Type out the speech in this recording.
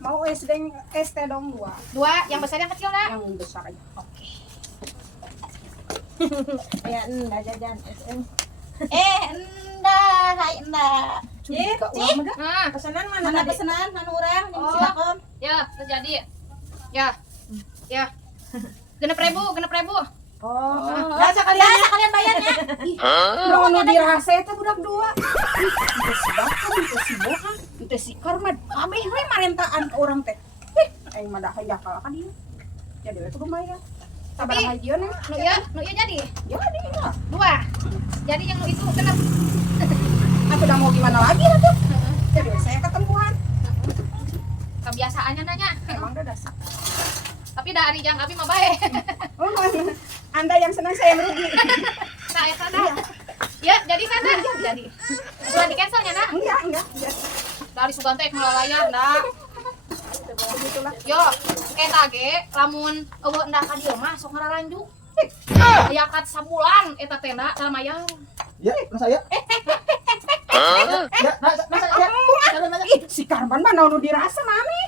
Mau ST dong dua. Dua, yang besar yang kecil nak? Yang besar aja. Oke. Ya enggak jajan SM. Endah, hai endah. Juga ulah mah dah. Nah, Pesanan Mana mana tadi? pesanan anu urang di Oh. Silakom. ya terjadi. Ya. 6.000. Oh. Oh. Lah sekalian bayarnya. Mau nu dirasa eta budak dua. Itu si bakal, itu si bohang, itu si karma. Kabeh we marentaan ke urang teh. Aing mah dah hayakal ka dieu. Jadi we kudu bayar. Sabaraha hijieun ya? Nu iya jadi. Jadi lah. Dua. Jadi yang nu itu genep. Aku udah mau gimana lagi atuh. Jadi saya ketemuan. Kebiasaannya nanya. Emang udah dasar. Tapi dah ari jang abi mah bae. Oh, Anda yang senang saya merugi. Nah, eta dah. Ya, jadi kan dah. Jadi. Udah di cancel nya nak. Enggak. Dari sugan teh melayar dah. Begitulah. Yo, eta ge lamun eueuh endah ka dieu mah sok ngaralanjuk. Aya kat sabulan eta teh na taramayang. Ya, mas saya. Ya, mas saya. Ih, si Karman mah nu dirasa mami.